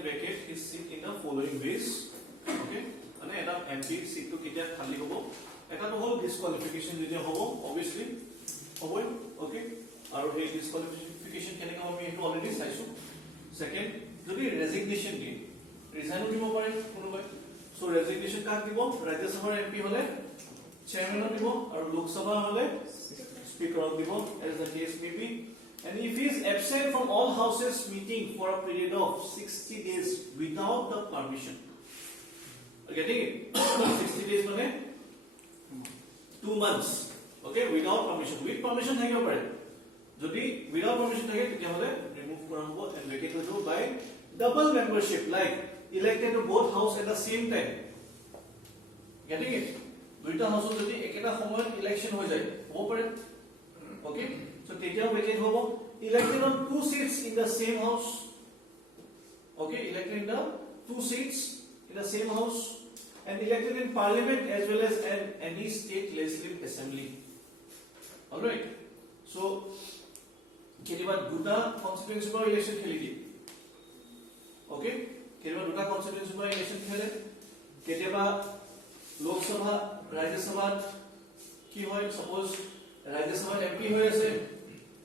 can vacate his seat in the following ways. Okay, মানে এটা MP সিটটো কেতিয়া খালি হ'ব, এটা তো হল ডিসকুয়ালিফিকেশন যদি হ'ব obviously হ'বই, ওকে, আৰু এই ডিসকুয়ালিফিকেশন কেনেকৈ আমি এটো অলৰেডি চাইছো। সেকেন্ড, যদি ৰেজিগনেশন দিয়ে, ৰিজাইনো দিব পাৰে কোনোবাই, সো ৰেজিগনেশন কাক দিব, ৰাজ্যসভাৰ এমপি হলে চেয়াৰমেনক দিব আৰু লোকসভা হলে স্পিকাৰক দিব, as the case may be. And if he is absent from all houses meeting for a period of 60 days without the permission, getting it? 60 days মানে 2 months, okay, without permission. With permission থাকিব পাৰে, যদি without permission থাকে তেতিয়া হলে remove কৰা হ'ব and vacate হৈ যাব by double membership, like elected to both house at the same time. Getting it? দুইটা হাউসত যদি একেটা সময়ত ইলেকশন হৈ যায় হ'ব পাৰে, okay, so তেতিয়াও vacate হ'ব. Elected on 2 seats in the same house, okay, elected in the 2 seats in the same house, and elected in parliament as well as any state legislative assembly. All right, so কেতিয়াবা দুটা কনস্টিটুৱেন্সি পৰা election খেলি দিয়ে, okay, কেতিয়াবা দুটা কনস্টিটুৱেন্সি পৰা election খেলে, কেতিয়াবা লোকসভা ৰাজ্যসভাত কি হয়, সাপোজ ৰাজ্যসভাত এমপি হৈ আছে,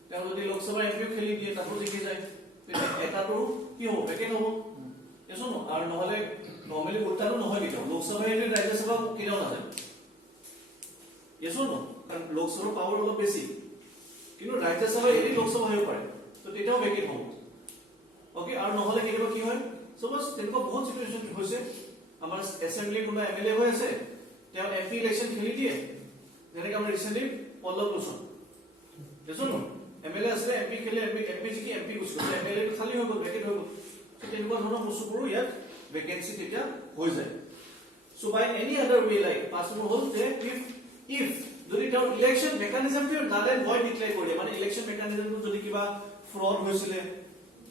তেওঁ যদি লোকসভা এমপিও খেলি দিয়ে তাতো জিকি যায়, এটাটো কি হ'ব, ভেকেট হ'ব, এসো ন, আর নহলে নরমালি উল্টাটো নহয় কেতিয়াও, লোকসভা এমপি ৰাজ্যসভা কেতিয়াও নাযায়, এসো ন, কাৰণ লোকসভাৰ পাৱাৰ অলপ বেছি, কিন্তু ৰাজ্যসভা এৰি লোকসভা হৈ পাৰে, তো তেতিয়াও ভেকেট হ'ব, ওকে। আৰ নহলে কেতিয়াবা কি হয়, সাপোজ তেনেকুৱা বহুত সিচুৱেচন হৈছে, আমাৰ এসেম্বলি কোনোবা এমএলএ হৈ আছে, তেওঁ এমপি ইলেকশন খেলি দিয়ে, যেনেকৈ আমাৰ ৰিসেন্টলি পল্লৱ লোচন, এসো ন, এমএলএ আছে, এমপি খেলে, এমপি জিকি এমপি গুচি গ'ল, এমএলএ খালি হৈ গ'ল, ভেকেট হৈ গ'ল, তেনেকুৱা ধৰণৰ বস্তুবোৰো ইয়াত ভেকেন্সি তেতিয়া হৈ যায়। সো বাই এনি আদাৰ ৱে, লাইক পাছৰ হ'ল যে ইফ যদি তেওঁ ইলেকশন মেকানিজমটো নাল এণ্ড ভইড ডিক্লেয়াৰ কৰি দিয়ে, মানে ইলেকশন মেকানিজমটো যদি কিবা ফ্ৰড হৈছিলে,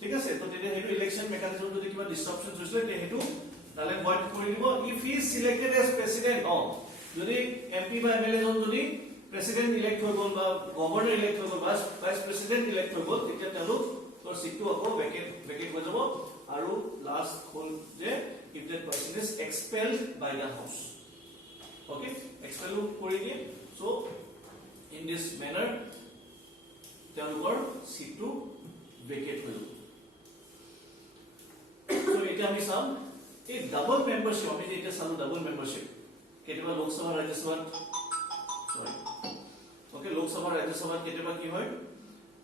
ঠিক আছে, তো তেতিয়া সেইটো ইলেকশন মেকানিজম যদি কিবা ডিসৰাপশন হৈছিলে তেতিয়া সেইটো নাল এণ্ড ভইড কৰি দিব। If he is selected as president of, যদি এমপি বা এমএলএ জন যদি প্ৰেসিডেন্ট ইলেক্ট হৈ গ'ল বা গভৰ্ণৰ ইলেক্ট হৈ গ'ল বা ভাইস প্ৰেসিডেন্ট ইলেক্ট হৈ গ'ল, তেতিয়া তেওঁলোকৰ সিটটো আকৌ ভেকেট হৈ যাব। আৰু লাষ্ট হ'ল যে if that person is expelled by the house, okay, expel কৰি দিয়ে, so in this manner তেওঁলোকৰ সিটটো ভেকেট হৈ যাব। so এটা আমি চাম এই ডাবল মেম্বাৰশিপ, আমি যে এটা চালো ডাবল মেম্বাৰশিপ, কেতিয়াবা লোকসভা ৰাজ্যসভাত, সৰি, ওকে, লোকসভা ৰাজ্যসভাত কেতিয়াবা কি হয়,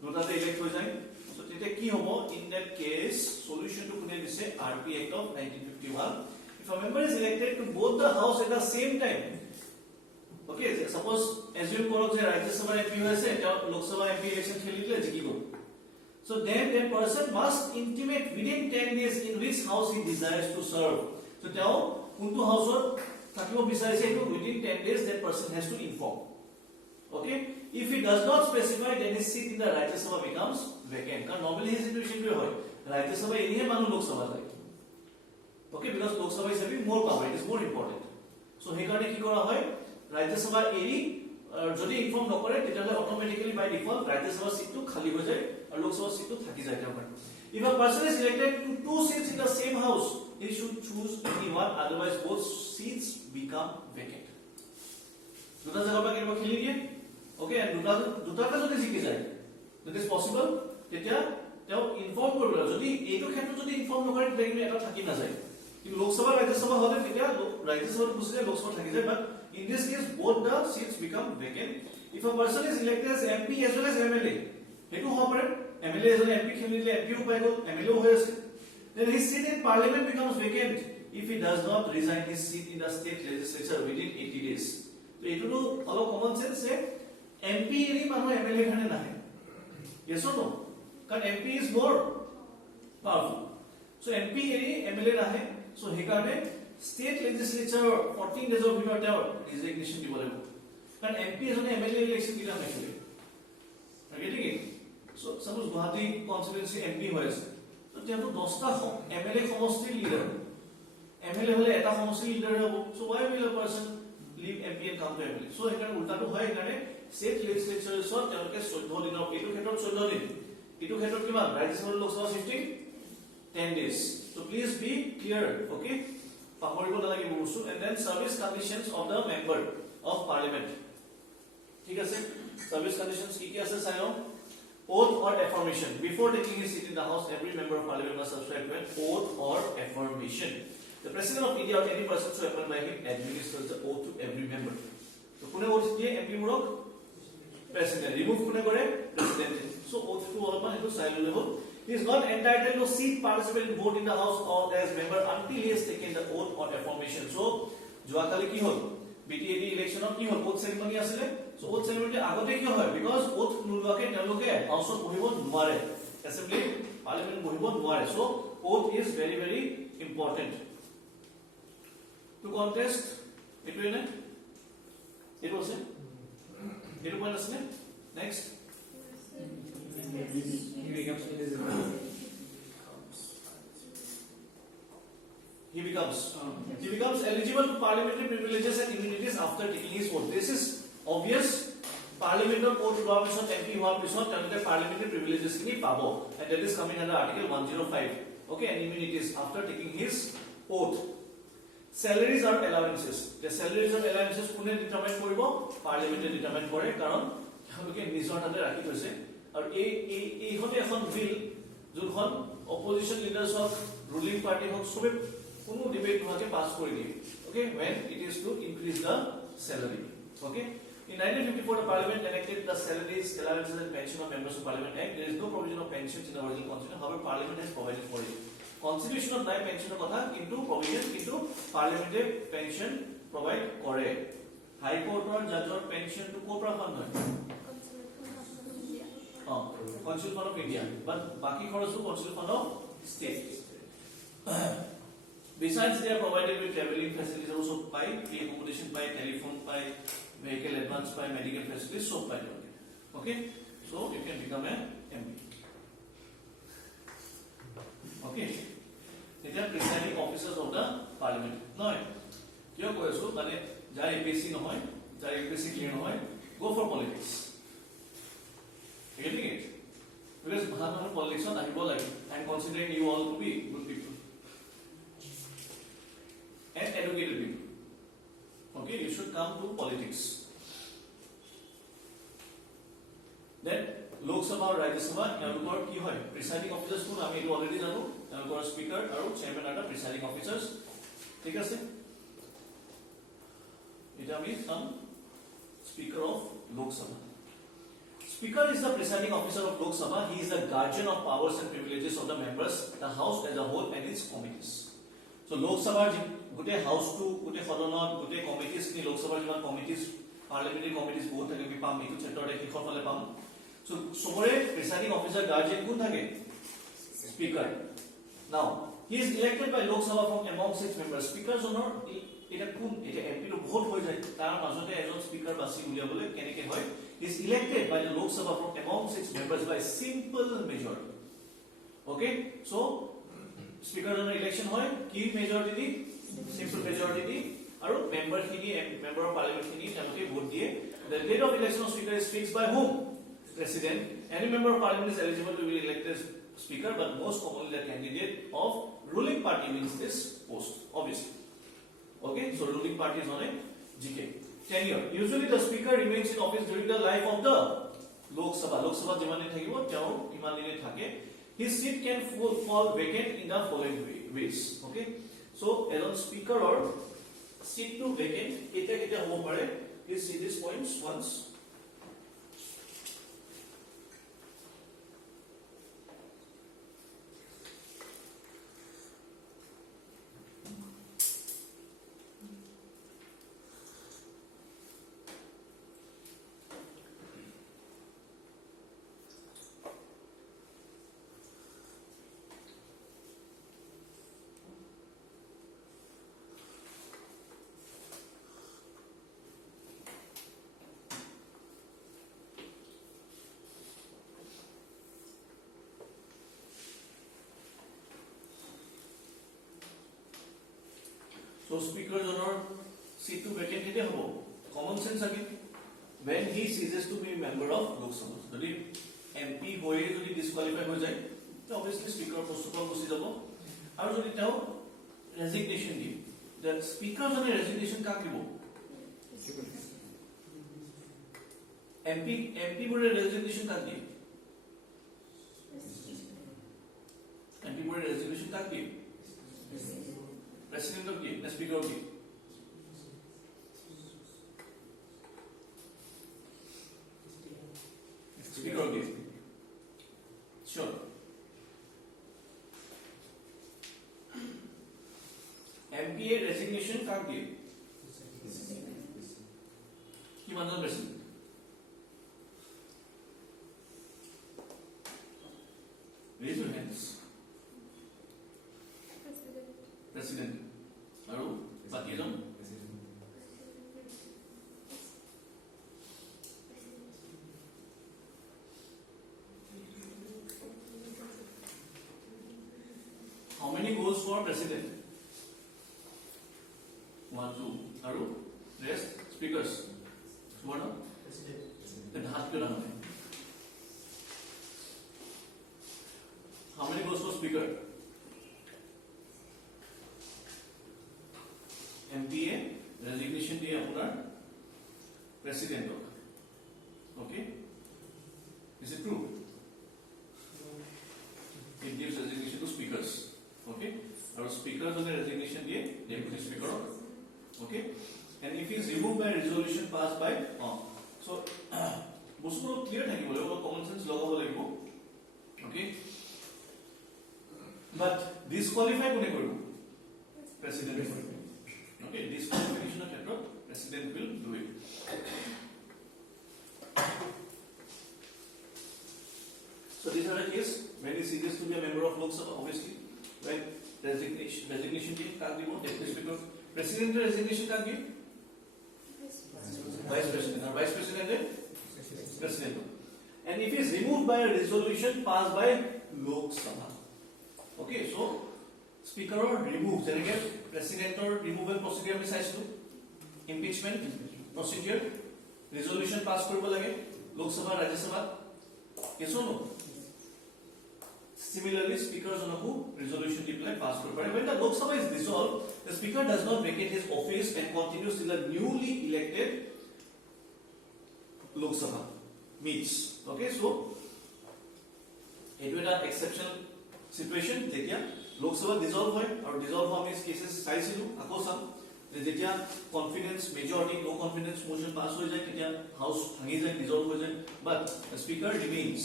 দুটাতে ইলেক্ট হৈ যায়, so তেতিয়া কি হ'ব, in that case solution to কোনে দিছে, RP Act of 1951, if a member is elected to both the house at the same time, okay, suppose assume কৰক যে ৰাজ্যসভা এমপি হৈ আছে, তেওঁ লোকসভা এমপি ইলেকশন খেলি দিলে, জিকি গ'ল, so then that person must intimate within 10 days in which house he desires to serve, so তেওঁ কোনটো হাউসত থাকিব বিচাৰিছে এইটো within 10 days that person has to inform, okay. If he does not specify, then his seat in the Rajya Sabha becomes vacant. Because normally his situation be hoy Rajya Sabha eniye manu Lok Sabha jay, okay, because Lok Sabha is having more power, it is more important, so he karone ki kora hoy, Rajya Sabha eri jodi inform nokore tetale automatically by default Rajya Sabha seat to khali ho jay aur Lok Sabha seat to thaki jay ta. If a person is elected to 2 seats in the same house, he should choose only one, otherwise both seats become vacant. দুটা জায়গা পৰা কেনেবা খেলি দিয়ে, okay, and দুটাটা যদি জিকি যায়, that is possible, তেতিয়া তেওঁ ইনফৰ্ম কৰিব লাগে, যদি এইটো ক্ষেত্ৰত যদি ইনফৰ্ম নকৰে তেতিয়া এটা থাকি না যায়, কিন্তু লোকসভা ৰাজ্যসভা হলে তেতিয়া ৰাজ্যসভাত গুচি যায়, লোকসভা থাকি যায়, but in this case both the seats become vacant. If a person is elected as MP as well as MLA, সেইটো হ'ব পাৰে, MLA এজনে MP খেলি দিলে, MP ও পাই গ'ল, MLA ও হৈ আছে, then his seat in parliament becomes vacant if he does not resign his seat in the state legislature within 80 days. তো এইটো অলপ কমন সেন্স যে এমপি এৰি মানুহ এমএলএ খানে নাহে, yes or no, কাৰণ এমপি ইজ মোৰ পাৱাৰফুল, সো এমপি এৰি এমএলএ নাহে, সো হেকাৰণে ষ্টেট লেজিসলেচাৰ 14 ডেজৰ ভিতৰত তেওঁৰ ৰিজিগনেশ্যন দিব লাগিব, কাৰণ এমপি এজনে এমএলএ ইলেকশ্যন কিটা নাহিলে, ঠিক আছে। সো সাপোজ গুৱাহাটী কনস্টিটুৱেন্সি এমপি হৈ আছে, তো তেওঁটো 10টা এমএলএ সমষ্টিৰ লিডাৰ, এমএলএ হলে এটা সমষ্টিৰ লিডাৰ হ'ব, so why will a person leave MP and come to MLA? So এখানে উল্টাটো হয়, এখানে স্টেট লেজিসলেচাৰত তেওঁলোকে 14 দিনৰ, এইটো ক্ষেত্ৰত 14 দিন, এইটো ক্ষেত্ৰত কিমান, ৰাজ্যসভাৰ Lok Sabha 10 days, so So please be clear, okay? পাহৰিব নালাগিব বস্তু and then service conditions of the member of parliament. ঠিক আছে? Service conditions কি কি আছে চাই লওঁ. Oath or affirmation. Before taking his seat in the house, every member of parliament must subscribe to an oath or affirmation. The president of India or any person so appointed by him administers the oath to every member. So কোনে oath দিয়ে MP মূৰক? President. Remove কোনে কৰে? President. So oath to অলপমান হেতু চাই ললে হ'ল. He is not entitled to seek participate in vote in the house or as member until he has taken the oath or affirmation. So যোৱাকালি কি হ'ল? BTAD election কি হ'ল? oath ceremony আছিলে. So oath ceremony আগতে কি হয়? Because oath নোলোৱাকে তেওঁলোকে হাউসত বহিব নোৱাৰে. Assembly parliament বহিব নোৱাৰে. So oath is very very important. To contest এটোৱে নে? এটো আছে? এটো পইণ্ট আছে নে? Next. He becomes eligible to parliamentary privileges and immunities after taking his oath. This is obvious. Parliamentary oath লোৱাৰ পিছত MP হোৱাৰ পিছত তেওঁলোকে parliamentary privileges খিনি পাব, and that is coming under article 105. Okay, and immunities after taking his oath. Salaries or allowances. The salaries or allowances কোনে determine কৰিব? Parliament determine কৰে, কাৰণ তেওঁলোকে নিজৰ হাতে ৰাখি থৈছে। আৰু এই হতে এখন বিল যোনখন অপজিশন লিডাৰ্স অফ ruling party হক সবে কোনো ডিবেট নোহোৱাকে পাস কৰি দিয়ে। Okay, when it is to increase the salary. Okay, in 1954 the parliament enacted the salaries, allowances and pension of members of parliament act. There is no provision of pensions in the original constitution, however parliament has provided for it. Constitution of নাই pension কথা কিন্তু provision কিন্তু parliament pension provide কৰে। হাই কোৰ্টৰ জাজৰ pension to ক'ৰ পৰা fund হয়? Constitution Fund of India, but বাকি খৰচটো Constitution Fund of State. Besides, they are provided with traveling facilities also by free accommodation, by telephone, by vehicle advance, by medical facilities, so by okay. So you can become an MP. Okay. They are presiding officers of the parliament. No, you go so মানে যাৰ APSC নহয়, যাৰ APSC clear নহয়, go for politics. You getting it? Because Mahatma politics on আহিব লাগে. I am considering you all to be good people and educated people. Okay, you should come to politics. Then Lok Sabha or Rajya Sabha, তেওঁলোকৰ কি হয়? Presiding officers কোন আমি এটো already জানো, তেওঁলোকৰ স্পিকাৰ আৰু chairman are the presiding officers. ঠিক আছে? এটা আমি some speaker of Lok Sabha. Speaker is the presiding officer of Lok Sabha. He is the guardian of powers and privileges of the members, the house as a whole and its committees. So Lok Sabha গোটে house to গোটে সদনত গোটে committees নি লোক সভাৰ যিমান committees parliamentary committees বহুত থাকে আমি পাম এইটো চেপ্টাৰতে শেষৰ ফালে পাম সো সবৰে প্ৰিসাইডিং অফিচাৰ গাৰ্জিয়ান কোন থাকে স্পিকাৰ নাও হি ইজ ইলেক্টেড বাই লোক সভা ফ্ৰম এমং 6 মেম্বাৰ্স স্পিকাৰ জনৰ এটা কোন এটা এমপি ৰ ভোট হৈ যায় তাৰ মাজতে এজন স্পিকাৰ বাছি উলিয়াবলৈ কেনেকে হয় he is elected by the Lok Sabha from among 6 members by simple majority okay so speaker জনৰ ইলেকশন হয় কি majority simple majority aru member of parliament khini tamake vote diye the date of election of speaker is fixed by whom president any member of parliament is eligible to be elected speaker but most commonly the candidate of ruling party wins this post obviously okay so ruling party is on a gk tenure usually the speaker remains in office during the life of the lok sabha jemane thakibo tao iman dine thake his seat can fall vacant in the following ways okay so as speaker or seat to vacant eta hobo pare please see these points once So speaker jonor seat to vacant hete hobo common sense again when he ceases to be member of Lok Sabha jodi MP hoye jodi disqualify hoy jay to obviously speaker post to gusi jabo আৰু যদি তেওঁ resignation দিয়ে the speaker জনে resignation কাক দিব MP বোৰে resignation কাক দিয়ে এমপি বোৰে ৰেজিগনেশ্যন কাক দিয়ে প্ৰেসিডেন্টক দিয়ে না স্পিকাৰক দিয়ে স্পিকাৰক দিয়ে sure MPA resignation কাক দিয়ে কি মানজন president raise your hands president আৰু বাকি জন how many goes for president 1 2 আৰু rest speakers what president then হাত কিয় ডাঙৰ how many goes for speaker MPA resignation দিয়ে আপোনাৰ president okay is it true it gives resignation to speakers okay our speaker jone resignation দিয়ে deputy speaker okay and if he is removed by resolution passed by so বস্তুটো clear থাকিব লাগিব common sense লগাব লাগিব okay but disqualify কোনে কৰিব president okay disqualification ক্ষেত্ৰত president will do it so these are the case very serious to be a member of Lok Sabha obviously when resignation দিয়ে কাক দিব deputy speaker president resignation কাক দিয়ে vice president or vice president president and if he is removed by a resolution passed by Lok Sabha okay so speaker or remove jeneke president or removal procedure mi saislu impeachment procedure resolution pass koribo lage Lok Sabha Rajya Sabha yes or no similarly speaker jonoku resolution reply pass koribo pare when the Lok Sabha is dissolved the speaker does not vacate his office and continues till the newly elected Lok Sabha meets okay so it will be an exceptional situation jetia Lok Sabha dissolve hoy or dissolve hoy means cases saisilu ako sam jetia confidence majority no confidence motion pass hoy jay ketia house bhangi jay dissolve hoy jay but the speaker remains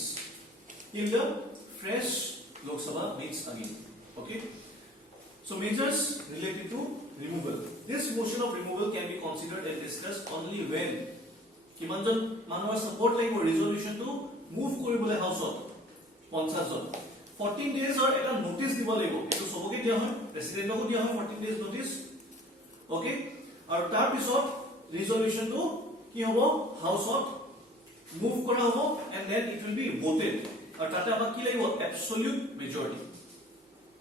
till the fresh Lok Sabha meets again okay so measures related to removal this motion of removal can be considered and discussed only when কিমানজন মানুহৰ support লাগিব resolution to move কৰিবলৈ হাউসত 50 জন 14 days or এটা notice দিব লাগিব এটো সবকে দিয়া হয় প্ৰেসিডেন্টকো দিয়া হয় 14 days নোটিস ওকে আৰু তাৰ পিছত ৰিজল্যুশন টো কি হ'ব হাউসত মুভ কৰা হ'ব and then it will be voted আৰু তাতে আমাক কি লাগিব absolute majority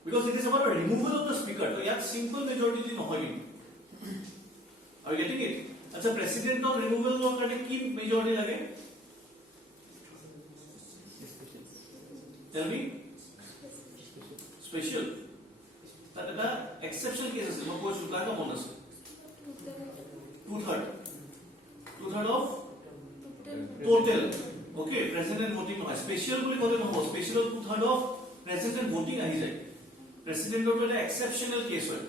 because it is about the removal of the speaker তো ইয়াত simple majority নহয় are you getting it আচ্ছা প্রেসিডেন্ট অফ রিমুভাল ৰ কাৰণে কি মেজৰিটি লাগে tell me special that the exceptional cases no कोई सुकार का bonus 2/3 of total okay president voting no special বুলি ক'লে নহব special 2/3 of president voting আহি যায় president ৰ এটা exceptional case হয়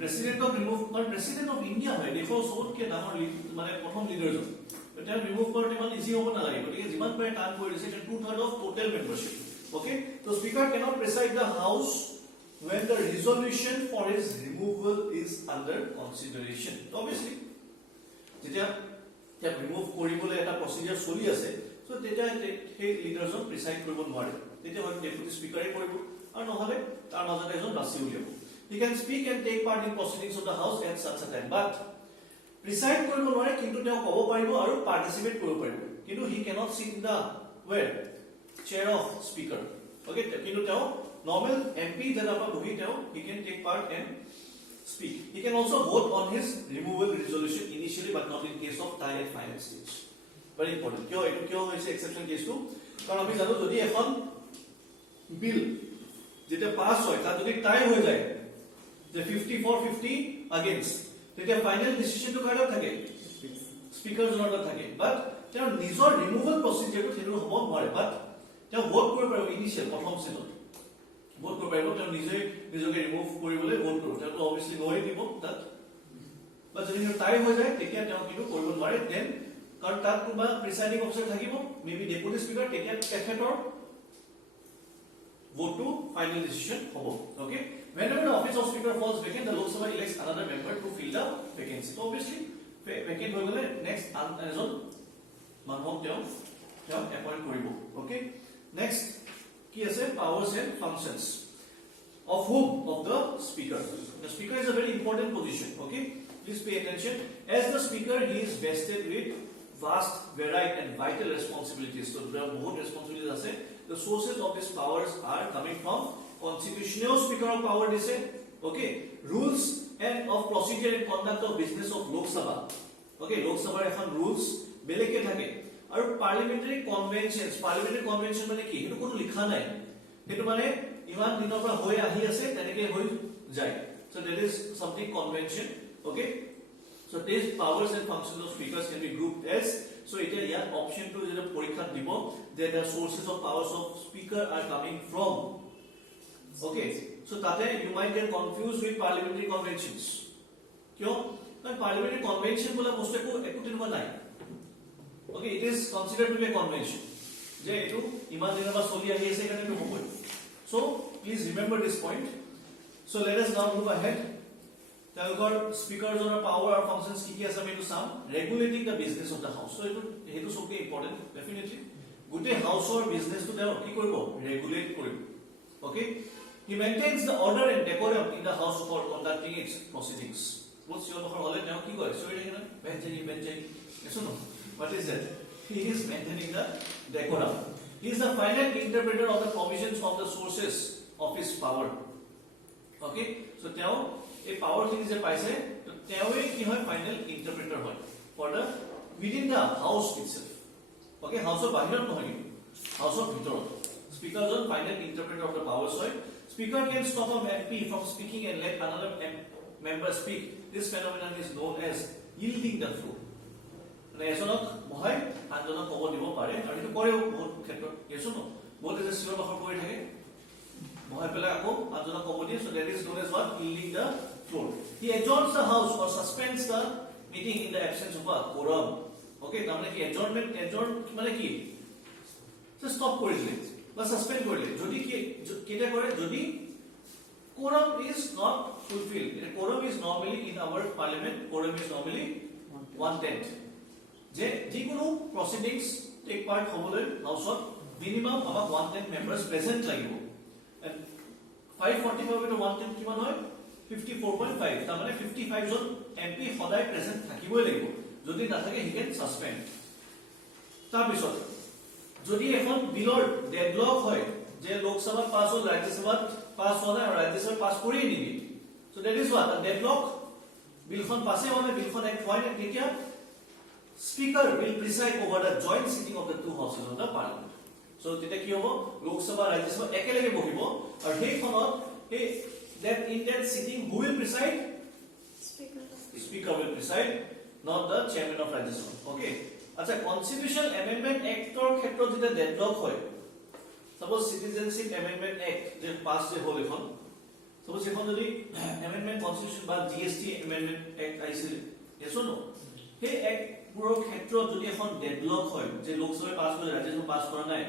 president of remove or president of India হয় দেখো সবতকে ডাঙৰ মানে প্ৰথম লিডাৰ জন এটা ৰিমুভ কৰতে মানে ইজি হ'ব না লাগে গতিকে যিমান পাৰে টান কৰি দিছে 2/3 of total membership okay so speaker cannot preside the house when the resolution for his removal is under consideration obviously যেতিয়া ৰিমুভ কৰিবলৈ এটা প্ৰসিডিউৰ চলি আছে so তেতিয়া সেই লিডাৰ জন প্ৰিসাইড কৰিব নোৱাৰে তেতিয়া হয় ডেপুটি স্পিকাৰে কৰিব আৰু নহলে তাৰ মাজতে এজন বাছি উলিয়াব he can speak and take part in proceedings of the house at such a time but preside কৰিব নোৱাৰে কিন্তু তেওঁ ক'ব পাৰিব আৰু participate কৰিব পাৰিব কিন্তু he cannot sit in the where chair of speaker okay কিন্তু তেওঁ normal MP যেটা আপা বহি তেওঁ he can take part and speak he can also vote on his removal resolution initially but not in case of tie at final stage very important কিয় এটো কিয় হৈছে exception case টো কাৰণ আমি জানো যদি এখন বিল যেতিয়া পাস হয় তাত যদি টাই হৈ যায় যে 50-50 अगेंस्ट তেতিয়া ফাইনাল ডিসিশনটো কাৰত থাকে স্পিকাৰ জনৰ তাত থাকে বাট তেওঁৰ নিজৰ ৰিমুভাল প্ৰসিডিউৰটো হেতু হ'ব নোৱাৰে বাট তেওঁ ভোট কৰিব পাৰিব ইনিশিয়াল প্ৰথম স্টেজত ভোট কৰিব পাৰিব তেওঁ নিজকে ৰিমুভ কৰিবলৈ ভোট কৰিব তেওঁ অবভিয়াসলি নয়ে দিব তাত বাট যদি টাই হৈ যায় তেতিয়া তেওঁ কিন্তু কৰিব নোৱাৰে দেন কাৰণ তাত কোনোবা প্ৰিসাইডিং অফিচাৰ থাকিব মেবি ডেপুটি স্পিকাৰ তেতিয়া তেখেতৰ vote to final decision hobo. Okay. Whenever the office of speaker falls vacant, the Lok Sabha elects another member to fill the vacancy. So obviously, vacant hoy gole next ejon manhok teo appoint koribo. Okay. Next, ki ase powers and functions of whom? Of the speaker. The speaker is a very important position. Okay. Please pay attention. As the speaker, he is vested with vast, varied, and vital responsibilities. So there are more responsibilities ase. The sources of these powers are coming from constitutional speaker of power dise okay rules and of procedure and conduct of business of Lok Sabha okay Lok Sabha ekhon rules beleke thake aru parliamentary convention mane ki hetu kono likha nai hetu mane iman dinor pora hoy ahi ase teneke hoy jay so there is something convention okay so these powers and functions of speakers can be grouped as so it is here option 2 is a porikha dibo that the sources of powers of speaker are coming from okay so tate you might get confused with parliamentary conventions kyo because parliamentary convention bola moste ko ekutin ba nai okay it is considered to be a convention je etu iman dina ba soli ahi ase ekane to hobo so please remember this point so let us now move ahead Talgor speakers on a power or functions ki ase ame to sum regulating the business of the house so etu so important definitely good house or business to them ki koribo regulate koribo okay he maintains the order and decorum in the house for conducting its proceedings what's your hole now ki kore so eta benchai eso no what is that he is maintaining the decorum he is the final interpreter of the provisions of the sources of his power okay so tell a power thing is a paise to tell ki hoy final interpreter hoy for the within the house itself okay house of bahirot nohoy house of bhitor speaker is the final interpreter of the powers hoy speaker can stop a MP from speaking and let another member speak this phenomenon is known as yielding the floor মানে এজনক মহাই আনজনক কব দিব পাৰে আৰু এটো কৰেও বহুত ক্ষেত্ৰত এছো ন বহুত যে সিওৰ বখৰ কৰি থাকে মহাই পেলা আকৌ আনজনক কব দিয়ে so that is known as what yielding the floor he adjourns the house or suspends the meeting in the absence of a quorum okay তাহলে কি adjourn মানে কি so stop কৰি দিলে বা সাসপেন্ড কৰিলে যদি কি কেটা কৰে যদি quorum is not fulfilled quorum is normally in our parliament quorum is normally 1/10 যে যিকোনো proceedings take part হবলৈ হাউসত minimum about 1/10 members present লাগিব and 545 to 1/10 কিমান হয় 54.5 তাৰ মানে 55 জন MP সদায় প্ৰেজেন্ট থাকিবই লাগিব যদি নাথাকে হি ক্যান সাসপেন্ড তাৰ পিছত যদি এখন বিলৰ ডেডলক হয় যে লোকসভা পাস হল ৰাজ্যসভা পাস হোৱা আৰু ৰাজ্যসভা পাস কৰি নিবি so that is what deadlock বিলখন পাছে মানে বিলখন এক হয় তেতিয়া speaker will preside over the joint sitting of the two houses of the parliament so তেতিয়া কি হ'ব লোকসভা ৰাজ্যসভা একেলগে বহিব আৰু হেইখনত that in that sitting who will preside speaker will preside not the chairman of Rajya Sabha okay acha constitutional amendment act or khetrot jeta deadlock hoy suppose citizenship amendment act je pass je hol ekhon suppose ekhon jodi amendment constitution ba GST amendment act aisil yeso no he act puro khetrot jodi ekhon deadlock hoy je lok sabha pass kore Rajya Sabha pass kora nai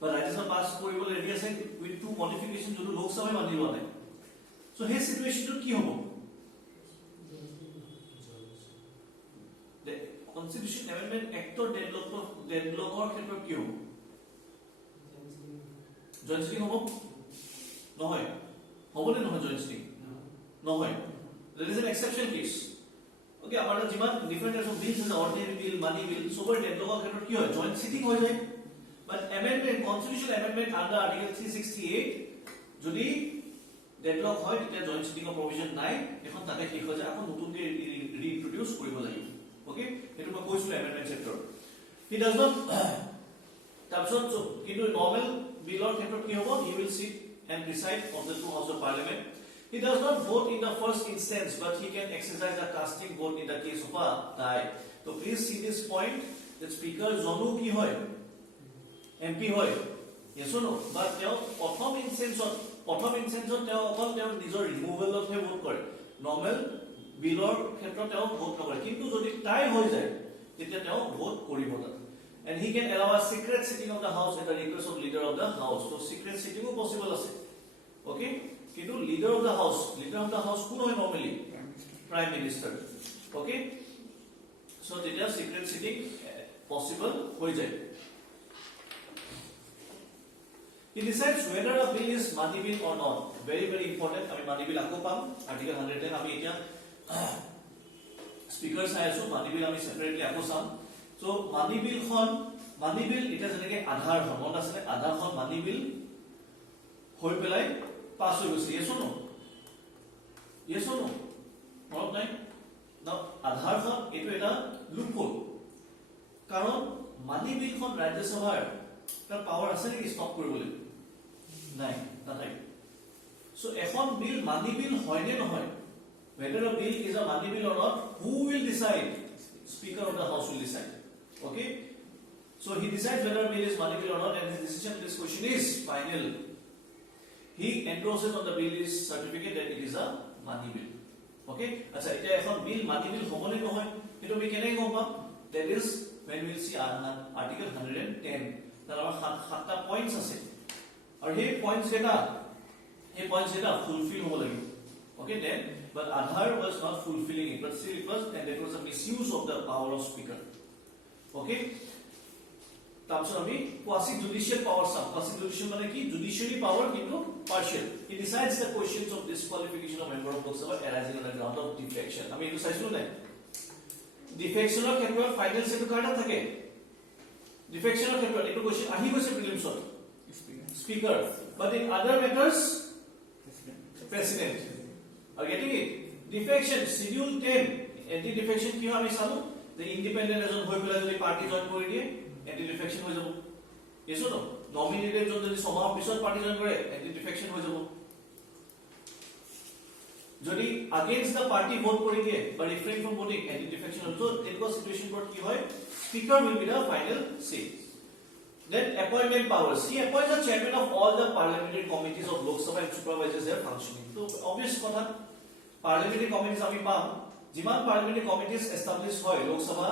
ba Rajya Sabha pass koribole ready ase with two modification jodu lok sabha mani lo nai so he situation to ki hobo the constitution amendment act or deadlock or khetrot ki hobo joint sitting hobo nohoy hobo ne nohoy joint sitting nohoy there is an exception case okay amara jiman different types of bills is ordinary bill money bill so for deadlock or khetrot ki hoy joint sitting hoy jay but amendment constitutional amendment under article 368 jodi deadlock hoy তেতিয়া joint sitting of provision নাই এখন তাতে কি হৈ যায় আকৌ নতুনকে রিইন্ট্রোডিউস কৰিব লাগিব ওকে এটো মই কৈছো amendment chapter he does not তাৰপিছত কিন্তু নৰমাল বিলৰ ক্ষেত্ৰত কি হ'ব he will sit and preside of the two houses of parliament. He does not vote in the first instance, but he can exercise a casting vote in the case of a tie. So please see this point that speaker Jonu ki hoy MP hoy yes or no, but teo prothom instance teo okol teo nijor removal of he vote kore, normal bill or khetrot teo vote nokore, kintu jodi tie hoy jay tetia teo vote koribo ta. And he can allow a secret sitting of the house at the request of leader of the house. So secret sitting is possible ase, okay. Kintu leader of the house kun hoy normally prime minister, okay. So tetia secret sitting possible hoy jay. He decides whether a bill is money bill or not. Very very important. I mean money bill ako pam article 110 ami etia speaker sai aso money bill ami separately ako sam. So money bill এটা যেনেকে আধাৰ হমন আছে আধাৰখন money bill হৈ পেলাই পাছ হৈ গৈছে, yes or no মনত নাই না আধাৰখন এটো এটা লুপহোল, কাৰণ money bill খন ৰাজ্যসভাৰ তাৰ পাৱাৰ আছে নেকি ষ্টপ কৰিবলৈ নাই নাথাকে। So এখন বিল money bill হয় নে নহয়, whether a bill is a money bill or not, who will decide? Speaker of the house will decide, okay. So he decides whether a bill is money bill or not, and his decision in this question is final. He endorses on the bill is certificate that it is a money bill, okay. Acha eta ekhon bill money bill hobole nohoy eto me kenai gom pam, that is when we will see article 110 tar amar 7ta points ase aur he points eta fulfill hobo lagib, okay. Then but Aadhaar was not fulfilling it, but still it was, and that was a misuse of the power of speaker, okay. Tamso ami quasi judicial power sam, quasi judicial mane ki judiciary power kintu partial. He decides the questions of disqualification of member of Lok Sabha arising on the ground of defection. Ami etu saislo nai defection or khetrot final se to karta thake, defection or khetrot etu question ahi goise prelims or speaker, but in other matters president. Are getting it? Defection schedule 10 anti defection ki hoy ami salu the independent ejon hoy pela jodi party join kori die anti defection hoy jabo, yes or no, nominated jon jodi somaho pisot party join kore anti defection hoy jabo, jodi against the party vote kori die but refrain from voting anti defection also. Enko situation board ki hoy speaker will be the final say. Then appointment powers, he appoints the chairman of all the parliamentary committees of Lok Sabha and supervises their functioning. So obvious kotha parliamentary committees ami pam jiman parliamentary committees established hoy Lok Sabha,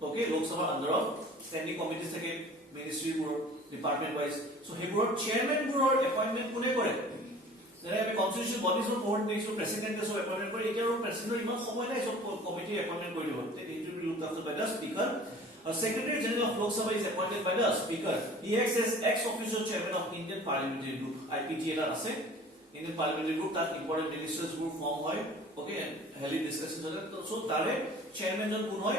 okay, Lok Sabha under of standing committees thake ministry bur department wise, so hebur chairman buror appointment kune kore jare ami constitutional bodies of board next president so appointment kore etia president iman samoy nai sob committee appointment kori dibo, it will be looked after by the speaker. A Secretary General of Lok Sabha is appointed by the Speaker. He acts as ex-officio chairman of Indian Parliamentary Group. IPG era ase Indian Parliamentary Group tat important ministers group form hoy, okay, and healthy discussions hoy, so tare chairman jon kun hoy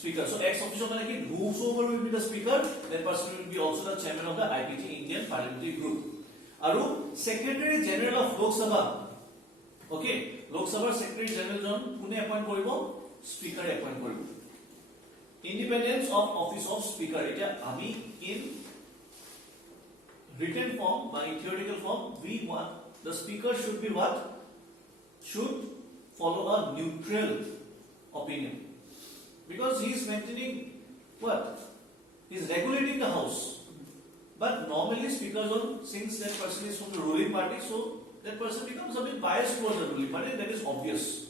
speaker. So ex-officio mane ki whosoever will be the speaker, that person will be also the chairman of the IPG Indian Parliamentary Group. Aru Secretary General of Lok Sabha, okay, Lok Sabha Secretary General jon kune appoint koribo, speaker appoint koribo. Independence of office of speaker, eta ami in written form by theoretical form we want the speaker should be what, should follow a neutral opinion, because he is maintaining what, he is regulating the house, but normally speakers on, since that person is from the ruling party, so that person becomes a bit biased towards the ruling party, that is obvious.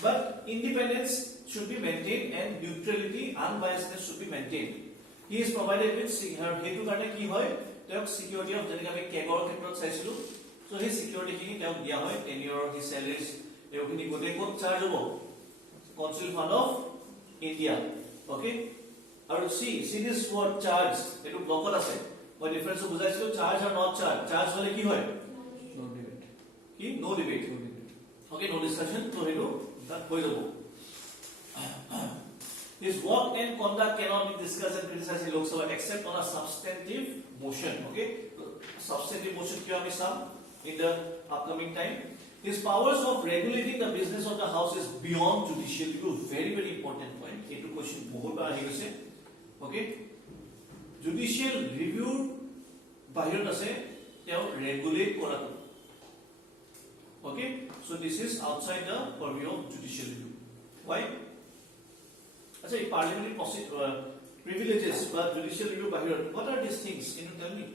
But independence should be maintained and neutrality, unbiasedness should be maintained. He is provided with hetu karone ki hoy tek security of jeneka ami kegor khetrot saisilu, so his security kini tek dia hoy tenure, his salaries ekhini gote kot charge hobo Consul Fund of India, okay. Aru see this word charge etu blockot ase moi difference bujaisilu charge or not charge hole ki hoy no debate, okay, no discussion, so hetu that hoy jabo. His work and conduct cannot be discussed and criticized in Lok Sabha except on a substantive motion, okay. Substantive motion ki ami sam in the upcoming time. His powers of regulating the business of the house is beyond judicial. It is very very important point. Etu question bahut bar ahi goise, okay. Judicial review bahirot ase, তেওঁ regulate কৰাটো okay so this is outside the purview of judicial review why acha ei parliamentary privileges but judicial review bahir what are these things can you tell me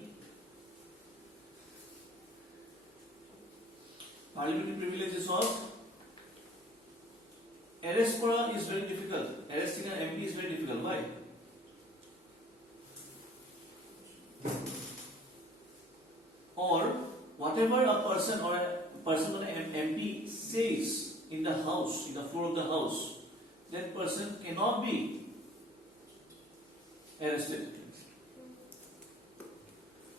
parliamentary privileges of arrest kora is very difficult arresting an MP is very difficult why or whatever a person or an MP says in the house, in the floor of the house, that person cannot be arrested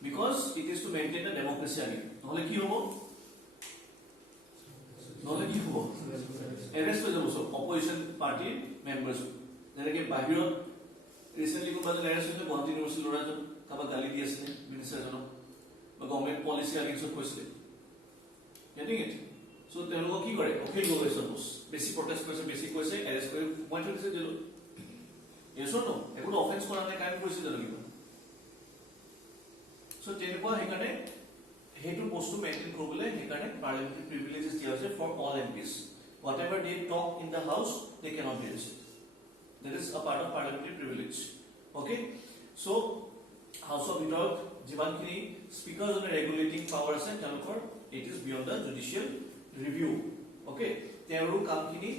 because it is to maintain the democracy again. নহলে কি হবো arrest হৈ যাব সব opposition party members যেনেকে বাহিৰত recently কোনোবা এজন arrest হৈছে গুৱাহাটী ইউনিভাৰ্চিটি ল'ৰাজন কাবাক গালি দি আছিল মিনিষ্টাৰ জনক বা গভৰ্ণমেণ্ট পলিচি আগেইনষ্টত কৈছিলে getting it so তেওঁলোক কি কৰে অফিল গৈ suppose বেছি প্ৰটেষ্ট কৰিছে বেছি কৈছে arrest কৰি মই থৈছে দিলো yes or no একো অফেন্স কৰা নাই কাম কৰিছে জানো so তেনেকুৱা হেকাৰণে হেতু বস্তু মেইনটেইন কৰিবলৈ হেকাৰণে পাৰ্লিয়ামেন্টাৰী প্ৰিভিলেজেস দিয়া আছে for all MPs whatever they talk in the house they cannot be arrested that is a part of parliamentary privilege okay so house of without jimankhini speakers on regulating power আছে তেওঁলোকৰ it is beyond the judicial review okay তেৰো কামখিনি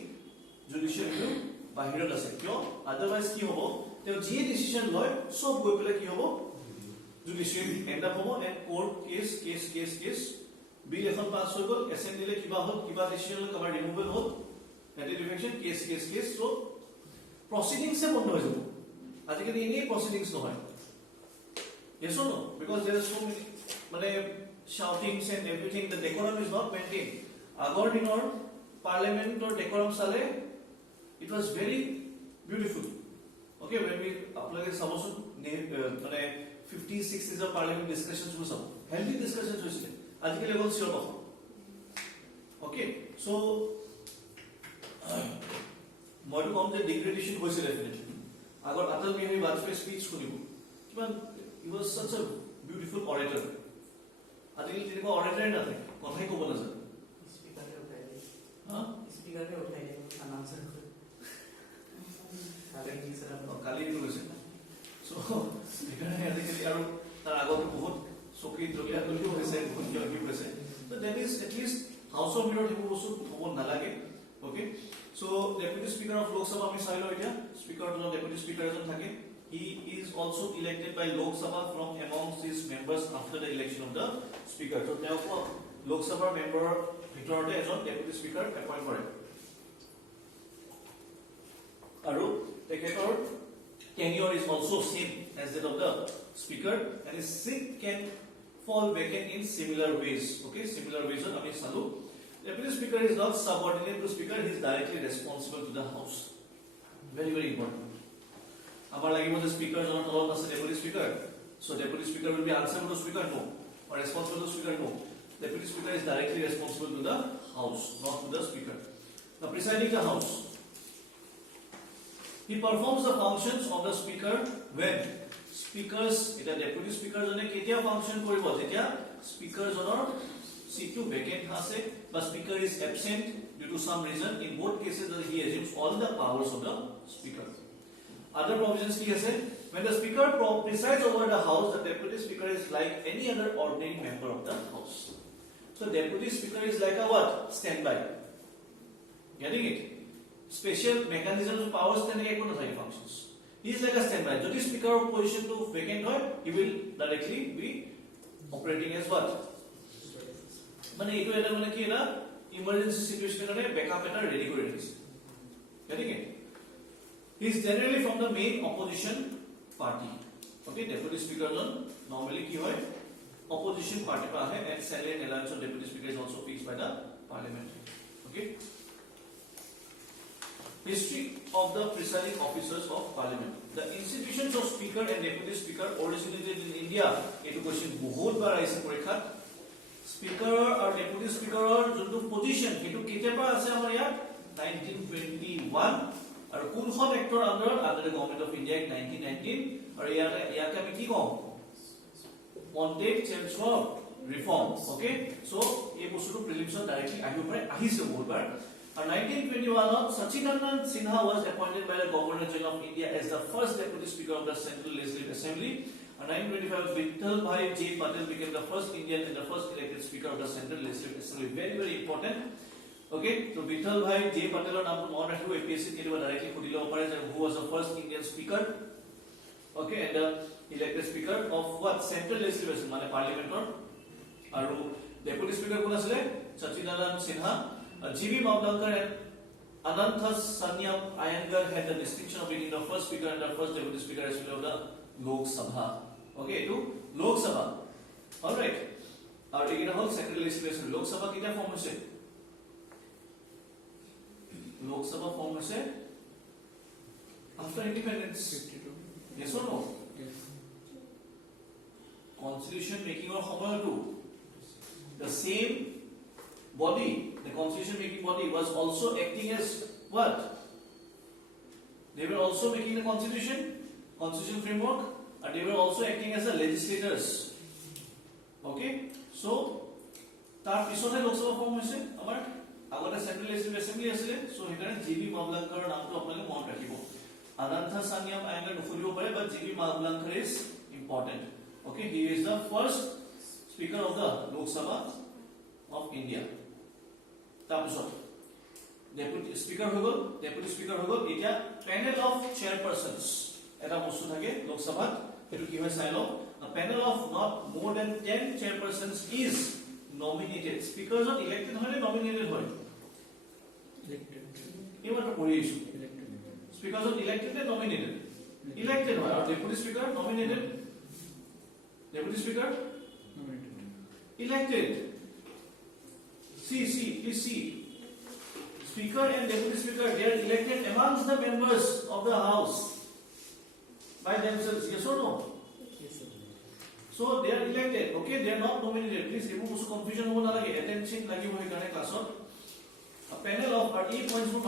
judicial review বাহিৰত আছে কিয় otherwise কি হ'ব তেও যি ডিসিশন লয় সব গৈ পেলে কি হ'ব judicial end up হ'ব and court case bill এখন পাস হৈ গল assembly কিবা হল কিবা ডিসিশন কভার রিমুভেল হল ratification case so proceedings এ বন্ধ হৈ যাব আজিকালি এনে proceedings নহয় yes or no because there are so many মানে shoutings and everything the decorum is not maintained agor dinor parliament or decorum sale it was very beautiful okay when we apply suppose মানে 50 60s of parliament discussions was some healthy discussions hoisile ajike level sure bakho okay so moi to kom je degradation hoisile definitely agor Atal Bihari Vajpayee speech sunibo kiman he was such a beautiful orator আজিকালি তেনেকুৱা অৰেটাৰ নাথাকে কথাই ক'ব নাজানে স্পিকাৰে উঠাই দিয়ে আনাউন্সাৰ কৰে কালি কৈছে সো সেইকাৰণে আজিকালি আৰু তাৰ আগত বহুত চকী জগিয়া তলিও হৈছে বহুত কিয় কি হৈছে so that is at least house of mirror এইবোৰ বস্তু হ'ব নালাগে okay so deputy speaker of lok sabha আমি চাইলো এতিয়া স্পিকাৰ জন deputy speaker এজন থাকে he is also elected by lok sabha from amongst his members after the election of the speaker so therefore lok sabha member ভিতৰতে এজন deputy speaker appoint কৰে আৰু তেখেতৰ tenure is also same as that of the speaker and his seat can fall vacant in similar ways okay similar ways আমি চালো deputy speaker is not subordinate to speaker he is directly responsible to the house very important amar lagibo the speaker jon tolot ase deputy speaker so deputy speaker will be answerable to speaker no or responsible to speaker no deputy speaker is directly responsible to the house not to the speaker now presiding the house he performs the functions of the speaker when speakers eta deputy speaker jone ketia function koribo jetia speaker jonor seat to vacant ase but speaker is absent due to some reason in both cases he assumes all the powers of the speaker other provisions ki ase when the speaker presides over the house the deputy speaker is like any other ordinary member of the house so deputy speaker is like a what standby getting it special mechanisms of powers then ekon thake functions he is like a standby jodi speaker position to vacant hoy he will directly be operating as what mane eto eta mane ki na emergency situation kare backup eta ready kore rakhise getting it he is generally from the main opposition party okay deputy speaker jon normally ki hoy opposition party pa hai and salary and allowance of deputy speaker is also fixed by the parliament okay history of the presiding officers of parliament the institutions of speaker and deputy speaker originated in India etu question bahut bar aise porikha speaker or deputy speaker or jontu position etu kete pa ase amar yat 1921 আৰু কোনখন এক্টৰ আন্ডাৰত under government of India 1919 আৰু ইয়াকে আমি কি কম Montagu Chelmsford reform. Okay, so এই বস্তুটো প্ৰিলিমছত ডাইৰেক্টলি আহিব পাৰে, আহিছে বহুতবাৰ। And 1921 Sachidanand Sinha was appointed by the Governor General of India as the first Deputy Speaker of the Central Legislative Assembly. And 1925 Vittal Bhai J Patel became the first Indian and the first elected Speaker of the Central Legislative Assembly. Very very important. Okay, so Vittal Bhai J Patel or naam mon rakhibo APSC ketua directly khudilo pare who was the first Indian speaker. Okay, and the elected speaker of what Central Legislative Assembly mane parliament or aru deputy speaker kon asile Sachidanand Sinha. G.V. Mavlankar and Anantha Sanyam Iyengar had the distinction of being the first speaker and the first deputy speaker as well of the Lok Sabha. Okay, to Lok Sabha. All right. Our again whole Central Legislative Lok Sabha kita form hoise. Lok Sabha form hoise after independence. 52. Yes or no? Yes. Constitution making or homoyo the same body, the constitution making body was also acting as what? They were also making the constitution framework, and they were also acting as the legislators. Okay, so tar pisone Lok Sabha form hoise amar agora Central Legislative Assembly asile, so hekane G.V. Mavlankar naam to apnaloke mon rakhibo. Anantha Sanyam Iyengar nufuribo pare, but G.V. Mavlankar is important. Okay, he is the first speaker of the Lok Sabha of India. তাৰপিছত deputy speaker হৈ গ'ল, deputy speaker হৈ গ'ল। এতিয়া panel of চেয়াৰপাৰ্সনছ এটা বস্তু থাকে লোকসভাত, সেইটো কি হয় চাই লওক। A panel of not more than 10 chairpersons is nominated. Speakers are elected হয় নে nominated হয়? Elected. এইমাত্ৰ পঢ়ি আহিছো। Elected. Speakers are elected নে nominated? Elected হয়। আৰু deputy speaker nominated? Deputy speaker Nominated. elected. See, please see. Speaker and deputy speaker, they are elected amongst the members of the house by themselves. Yes or no? Yes, sir. So they are elected. Okay, they are not nominated. Please, remove also confusion. Attention, lagi hoye karne class. A panel of 8 points from